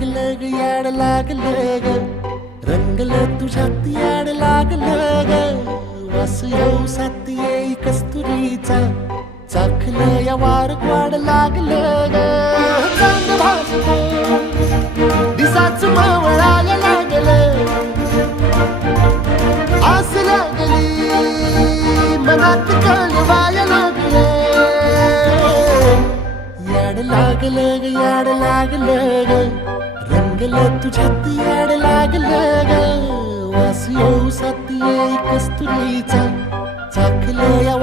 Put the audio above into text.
लागलं ग याड लागलं ग रंगलं तुझ्यात याड लागलं ग वास येऊ साथ येई कस्तुरीचा चाखलं या वार वाड लागलं ग चांग भासतं दिसाच मवळायला लागलं आस लागली मनात कळवायला लागलं याड लागलं ग याड लागलं ग रंगलं तुझ्यात याड लागलं ग वास येऊ साथ येई कस्तुरीचा चाखलं या